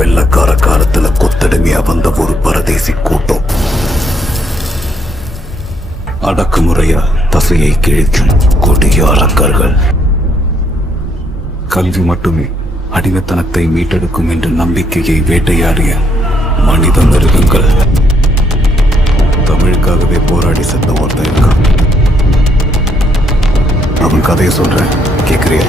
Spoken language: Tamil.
வெள்ளக்கார காலத்துல கொத்தடிமையா வந்த ஒரு பரதேசி கூட்டம் அடக்குமுறையா தசையை கிழிக்கும் கொடிய அரக்கர்கள். கல்வி மட்டுமே அடிமைத்தனத்தை மீட்டெடுக்கும் என்ற நம்பிக்கையை வேட்டையாடிய மனித மிருகங்கள். தமிழுக்காகவே போராடி செத்த ஒருத்தன் இருக்கான். அவன் கதையை சொல்றேன், கேட்கிறியா?